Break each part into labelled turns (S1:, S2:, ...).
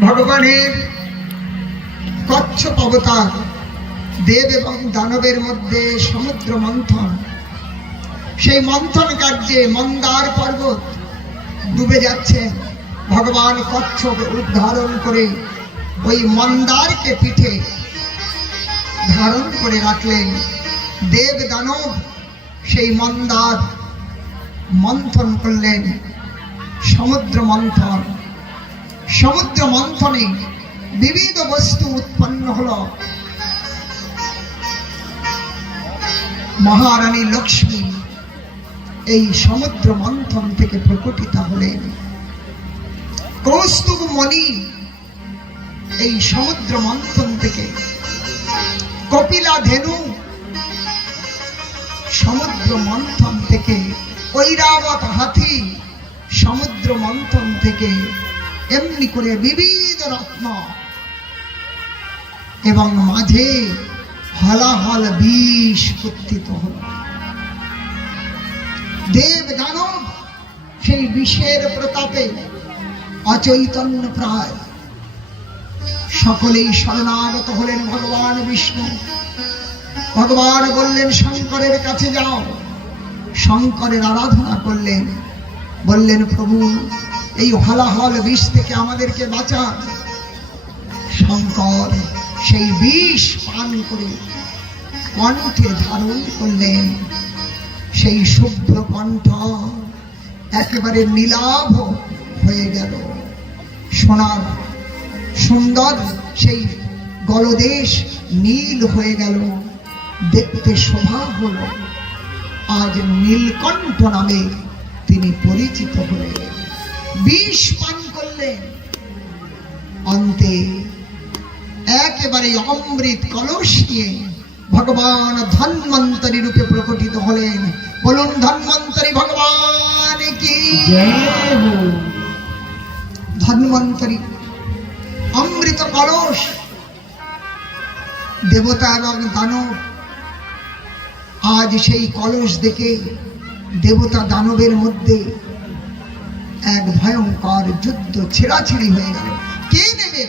S1: ভগবানের কচ্ছপ অবতার দেব এবং দানবের মধ্যে সমুদ্র মন্থন। সেই মন্থন কার্যে মন্দার পর্বত ডুবে যাচ্ছে। ভগবান কচ্ছপ উদ্ধারণ করে ওই মন্দারকে পিঠে ধারণ করে রাখলেন। দেব দানব সেই মন্দার মন্থন করলেন। সমুদ্র মন্থন। সমুদ্র মন্থনে বিবিধ বস্তু উৎপন্ন হলো। মহারানী লক্ষ্মী এই সমুদ্র মন্থন থেকে প্রকটিত হলেন। কৌস্তুভ মণি এই সমুদ্র মন্থন থেকে কপিলা ধেনু সমুদ্র মন্থন থেকে ঐরাবত হাতি সমুদ্র মন্থন থেকে এমনি করে বিবিধ রত্ন। এবং মাঝে হলাহল বিষ উত্থিত হল। দেব দানব সেই বিষের প্রতাপে অচৈতন্য প্রায়। সকলেই শরণাগত হলেন ভগবান বিষ্ণু। ভগবান বললেন, শঙ্করের কাছে যাও। শঙ্করের আরাধনা করলেন। বললেন, প্রভু এই হলাহল বিষ থেকে আমাদেরকে বাঁচান। শঙ্কর সেই বিষ পান করে কণ্ঠে ধারণ করলেন। সেই শুভ্র কণ্ঠ একেবারে নীলাভ হয়ে গেল। সোনার সুন্দর সেই গলদেশ নীল হয়ে গেল। দেখতে শোভা হলো। আজ নীলকণ্ঠ নামে তিনি পরিচিত হলেন। বিষ পান করলেন অন্তে একেবারে অমৃত কলস নিয়ে ভগবান ধন্বন্তরী রূপে প্রকটিত হলেন। বলুন ধন্বন্তরী ভগবান কি? ধন্বন্তরী অমৃত কলস দেবতা এবং দানব আজ সেই কলস দেখে দেবতা দানবের মধ্যে এক ভয়ঙ্কর যুদ্ধ ছেড়াছিড়ি হয়ে গেল। কে নেবে?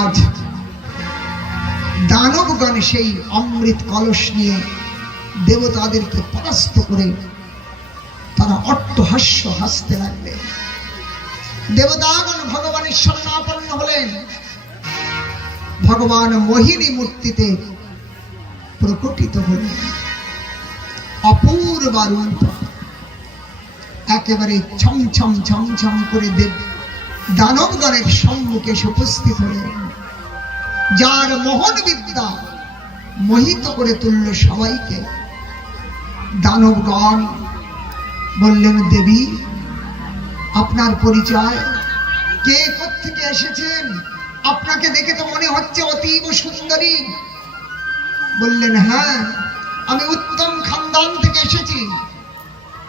S1: আজ দানবগণ সেই অমৃত কলস নিয়ে দেবতাদেরকে পরাস্ত করে তারা অট্টহাস্য হাসতে লাগবে দেবতাগণ ভগবানের শরণাপন্ন হলেন। ভগবান মোহিনী মূর্তিতে প্রকটিত হলেন। অপূর্ব একেবারে ছমছম ছমছম করে দেব। দানবগণের সম্মুখে উপস্থিত হলেন। যার মোহন বিদ্যা মোহিত করে তুলল সবাইকে। দানবগণ বললেন, দেবী, আপনার পরিচয়, কে থেকে এসেছেন? আপনাকে দেখে তো মনে হচ্ছে অতীব সুন্দরী। বললেন হ্যাঁ আমি উত্তম খানদান থেকে এসেছি।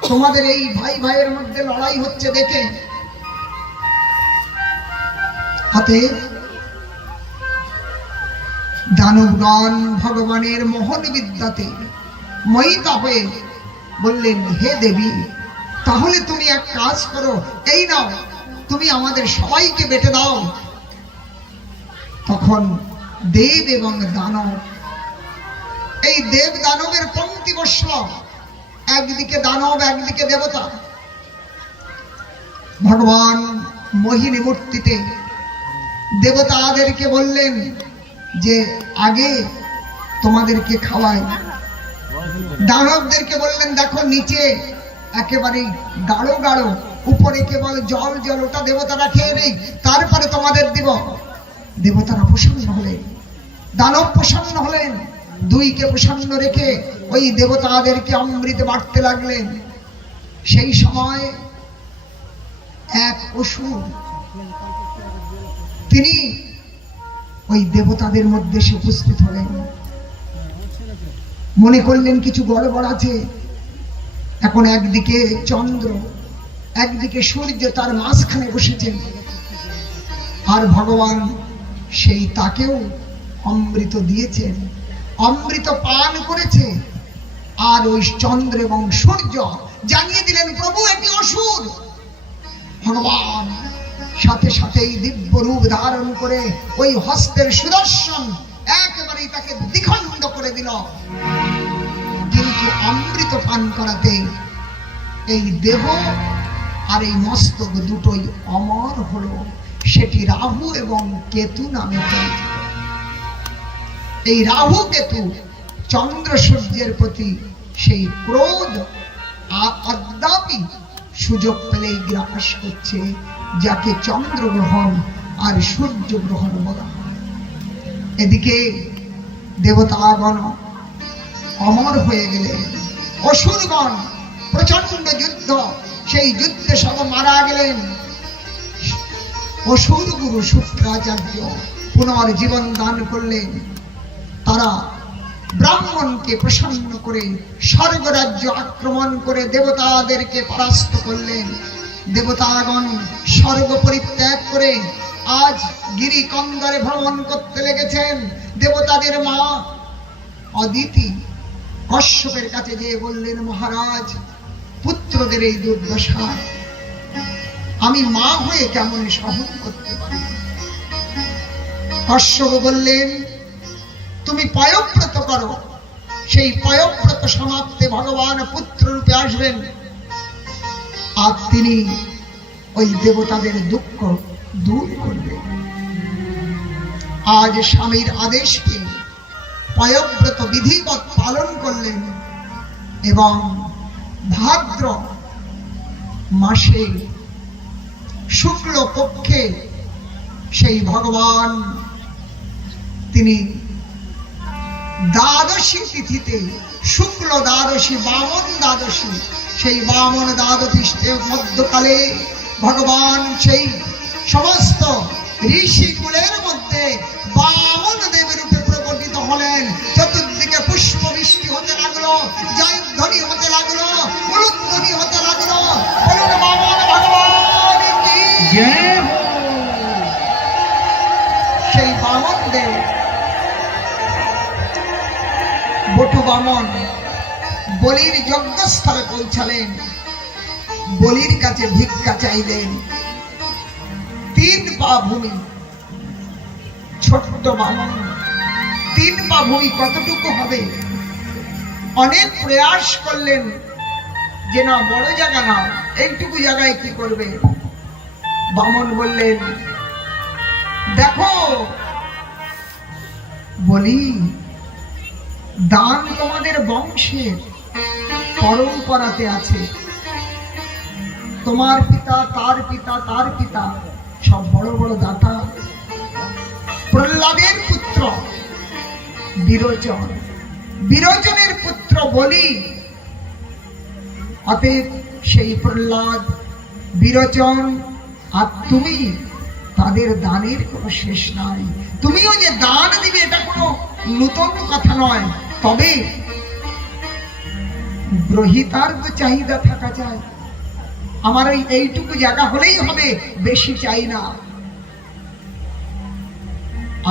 S1: তোমাদের এই ভাই ভাইয়ের মধ্যে লড়াই হচ্ছে দেখে। হাতে দানবগণ ভগবানের মোহন বিদ্যাতে মহিতা হয়ে বললেন, হে দেবী, তাহলে তুমি এক কাজ করো, এই নাও, তুমি আমাদের সবাইকে বেটে দাও। তখন দেব এবং দানব, এই দেব দানবের পঙ্ক্তি বৈষ্ণব একদিকে দানব, একদিকে দেবতা। ভগবান মোহিনী মূর্তিতে দেবতাদেরকে বললেন যে, আগে তোমাদেরকে খাওয়াই। দানবদেরকে বললেন, দেখো, নিচে একেবারে গাঢ় গাঢ়, উপরে কেবল জল জল, ওটা দেবতারা খেয়ে নেই, তারপরে তোমাদের দিব। দেবতারা প্রসন্ন হলেন। দানব প্রসন্ন হলেন। দুইকে প্রসন্ন রেখে ওই দেবতাদেরকে অমৃত বাড়তে লাগলেন। সেই সময় এক অসুর, তিনি ওই দেবতাদের মধ্যে সে উপস্থিত হলেন। মনে করলেন কিছু গড়বড় আছে। এখন একদিকে চন্দ্র, একদিকে সূর্য, তার মাঝখানে বসেছেন। আর ভগবান সেই তাকেও অমৃত দিয়েছেন। অমৃত পান করেছে। আর ওই চন্দ্র এবং সূর্য জানিয়ে দিলেন, প্রভু, এটি অসুর। ভগবান সাথে সাথেই দিব্য রূপ ধারণ করে ওই হস্তের সুদর্শন একেবারেই তাকে দ্বিখণ্ড করে দিল। কিন্তু অমৃত পান করাতে এই দেহ আর এই মস্তক দুটোই অমর হলো। সেটি রাহু এবং কেতু নামে পরিচিত। এই রাহু কেতু চন্দ্র সূর্যের প্রতি সেই ক্রোধ অদ্যাপি সুযোগ পেলেই গ্রাস করছে, যাকে চন্দ্র গ্রহণ আর সূর্য গ্রহণ বলা এদিকে দেবতাগণ অমর হয়ে গেলেন অসুরগণ প্রচণ্ড যুদ্ধ, সেই যুদ্ধে সব মারা গেলেন। অসুর গুরু শুক্রাচার্য পুনর্জীবন দান করলেন। তারা ব্রাহ্মণকে প্রসন্ন করে স্বর্গরাজ্য আক্রমণ করে দেবতাদেরকে পরাস্ত করলেন। দেবতাগণ স্বর্গ পরিত্যাগ করে আজ গিরি কন্দরে ভ্রমণ করতে লেগেছেন দেবতাদের মা। অদিতি কশ্যপের কাছে গিয়ে বললেন, মহারাজ, পুত্রদের এই দুর্দশা, আমি মা হয়ে কেমন সহন করতে পারি? কশ্যপ বললেন তুমি পয়ব্রত করো। সেই পয়ব্রত সমাপ্তে ভগবান পুত্র রূপে আসবেন। আর তিনি ওই দেবতাদের দুঃখ দূর করবেন। আজ স্বামীর আদেশকে পয়ব্রত বিধিবৎ পালন করলেন এবং ভাদ্র মাসে শুক্ল পক্ষে সেই ভগবান তিনি দ্বাদশী তিথিতে শুক্ল দ্বাদশী, বামন দ্বাদশী, সেই বামন দ্বাদশী মধ্যকালে ভগবান সেই সমস্ত ঋষি কুলের মধ্যে বামন দেবের রূপে প্রকটিত হলেন। চতুর্দিকে পুষ্প বৃষ্টি হতে লাগল জয় ধ্বনি হতে লাগল বটু বামন বলির যজ্ঞস্থলে পৌঁছালেন। বলির কাছে ভিক্ষা চাইলেন। তিন পা ভূমি, ছোট্ট বামন, তিন পা ভূমি কতটুকু হবে? অনেক প্রয়াস করলেন যে না, বড় জায়গা না, এইটুকু জায়গায় কি করবে? বামন বললেন, দেখো, বলি দান তোমাদের বংশের পরম্পরাতে আছে। তোমার পিতা, তার পিতা তার পিতা, সব বড় বড় দাতা। প্রহ্লাদের পুত্র বিরোচন। বিরোচনের পুত্র বলি। অতএব সেই প্রহ্লাদ, বিরোচন, আর তুমি তাদের দানের কোনো শেষ নাই। তুমিও যে দান দিবে, এটা কোনো নূতন কথা নয়, তবে গ্রহিতার তো চাহিদা থাকা চাই। আমার ওই এইটুকু জায়গা হলেই হবে, বেশি চাই না।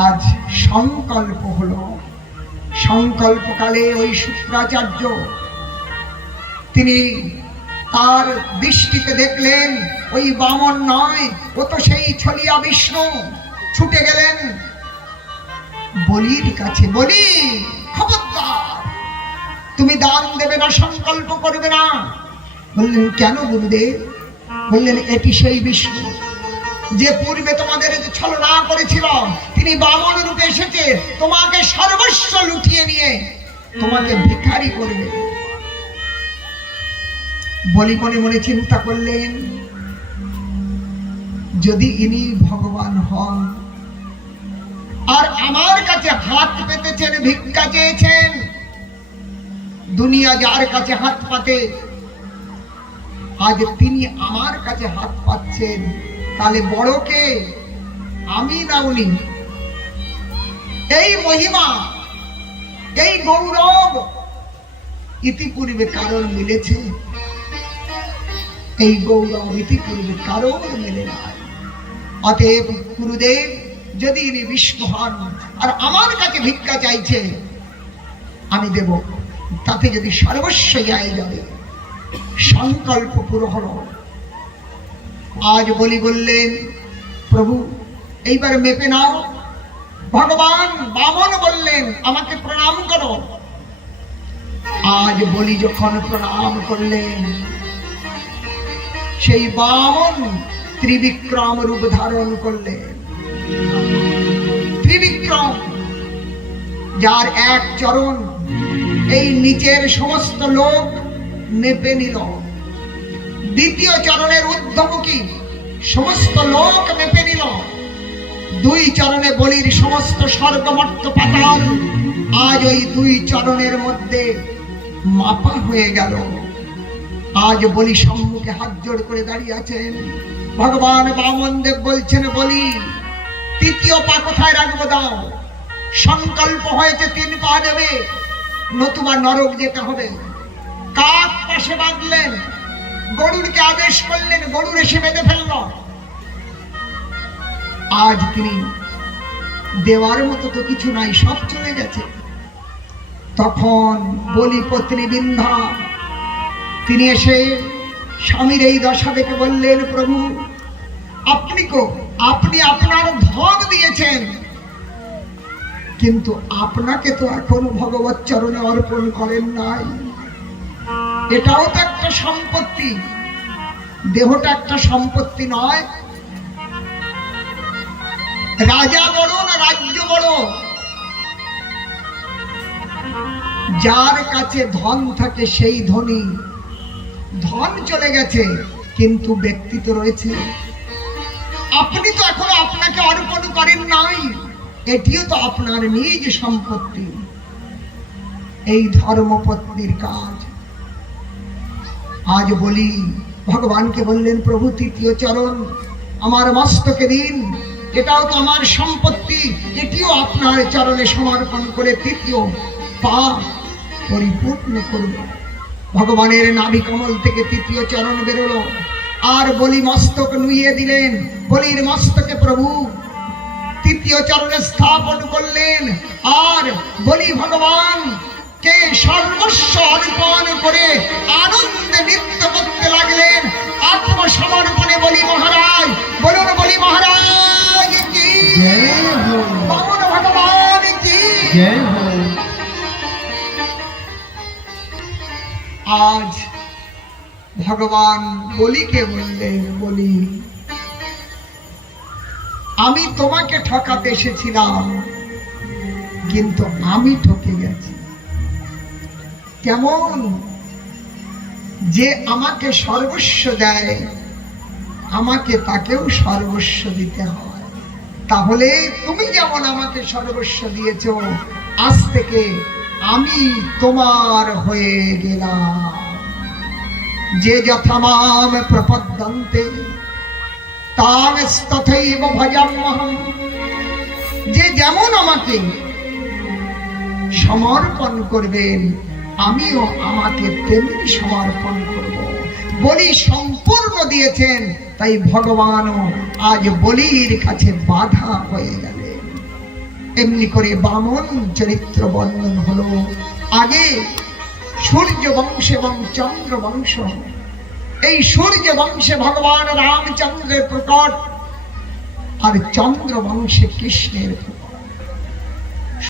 S1: আজ সংকল্প হলো, সংকল্পকালে ওই শুক্রাচার্য, তিনি তার দৃষ্টিতে দেখলেন, ওই বামন নয়, ও তো সেই ছলিয়া বিষ্ণু, ছুটে গেলেন। বলির কাছে বলি, খবরদার, তুমি দান দেবে না, সংকল্প করবে না। বললেন, কেন গুরুদেব? বললেন, এটি সেই বিষ্ণু যে পূর্বে তোমাদের ছলনা করেছিল। তিনি বামন রূপে এসেছে, তোমাকে সর্বস্ব লুটিয়ে নিয়ে তোমাকে ভিখারি করবে। বলি মনে মনে চিন্তা করলেন, যদি ইনি ভগবান হন আর আমার কাছে হাত পেতেছেন, ভিক্ষা চেয়েছেন। দুনিয়া যার কাছে হাত পাতে, আজ তিনি আমার কাছে হাত পাচ্ছেন। তাহলে বড়কে আমি না উনি? এই মহিমা, এই গৌরব ইতিপূর্বে কারণ মিলেছে? এই গৌরব ইতিপূর্বে কারণ মেলে না অতএব গুরুদেব যদি ইনি বিষ্ণু হন, আর আমার কাছে ভিক্ষা চাইছে, আমি দেব। তাতে যদি সর্বস্ব যায়, যাবে। সংকল্প পুরো হলো। আজ বলি বললেন, প্রভু, এইবার মেপে নাও। ভগবান বামন বললেন, আমাকে প্রণাম করো। আজ বলি যখন প্রণাম করলেন, সেই বামন ত্রিবিক্রম রূপ ধারণ করলেন। ত্রিবিক্রম, যার এক চরণ এই নিচের সমস্ত লোক মেপে নিল। দ্বিতীয় চরণের ঊর্ধ্বমুখী সমস্ত লোক মেপে নিল। দুই চরণে বলির সমস্ত স্বর্গমর্ত পাতাল আজ ওই দুই চরণের মধ্যে মাপা হয়ে গেল। আজ বলি সম্মুখে হাত জোড় করে দাঁড়িয়ে আছেন। ভগবান বামন দেব বলছেন, বলি তৃতীয় পা কোথায় রাখব দাও? সংকল্প হয়েছে তিন পা দেবে। নতুবা নরক যেতে হবে। কাক পাশে বাঁধলেন, গরুরকে আদেশ করলেন, গরুর এসে বেঁধে ফেলল। আজ তিনি দেওয়ার মতো তো কিছু নাই, সব চলে গেছে। তখন বলি পত্নী বিন্ধা তিনি এসে স্বামীর এই দশা দেখে বললেন, প্রভু, আপনি কো আপনি আপনার ধন দিয়েছেন। কিন্তু আপনাকে তো এখনও ভগবত চরণে অর্পণ করেন নাই। এটাও তো একটা সম্পত্তি। দেহটা একটা সম্পত্তি নয়। রাজা বড় না রাজ্য বড়? যার কাছে ধন থাকে সেই ধনী। ধন চলে গেছে, কিন্তু ব্যক্তি তো রয়েছে। আপনি তো এখনও আপনাকে অর্পণ করেন নাই। এটিও তো আপনার নিজ সম্পত্তি। এই ধর্মপত্নীর কাজ। আজ বলি, ভগবানকে বললেন, প্রভু, তৃতীয় চরণ, আমার মস্তকে দিন। এটাও তো আমার সম্পত্তি, এটিও আপনার চরণে সমর্পণ করে তৃতীয় পা পরিপূর্ণ করব। ভগবানের নাভি কমল থেকে তৃতীয় চরণ বেরোলো। আর বলি মস্তক নুইয়ে দিলেন। বলির মস্তকে প্রভু, তৃতীয় চরণে স্থাপন করলেন। আর বলি ভগবান, কে সর্বস্ব অর্পণ করে আনন্দে নৃত্য করতে লাগলেন। আত্মসমর্পণে বলি মহারাজ, বলুন বলি মহারাজ কি? বামন ভগবান কি? আজ ভগবান বলিকে বললেন বলি, আমি তোমাকে ঠকাতে এসেছিলাম, কিন্তু আমি ঠকে গেছি। কেমন যে আমাকে সর্বস্ব দেয়, আমাকে তাকেও সর্বস্ব দিতে হয়। তাহলে তুমি যেমন আমাকে সর্বস্ব দিয়েছ, আজ থেকে আমি তোমার হয়ে গেলাম। যে যথামাম প্রপদ্যন্তে তাং তথৈব ভজাম্যহম যে যেমন আমাকে সমর্পণ করবেন, আমিও আমাকে তেমনি সমর্পণ করব। বলি সম্পূর্ণ দিয়েছেন, তাই ভগবানও আজ বলির কাছে বাধা হয়ে গেলেন এমনি করে বামন চরিত্র বর্ণন হলো। আগে সূর্য বংশ এবং চন্দ্র বংশ এই সূর্য বংশে ভগবান রামচন্দ্রের প্রকট আর চন্দ্র বংশে কৃষ্ণের প্রকট।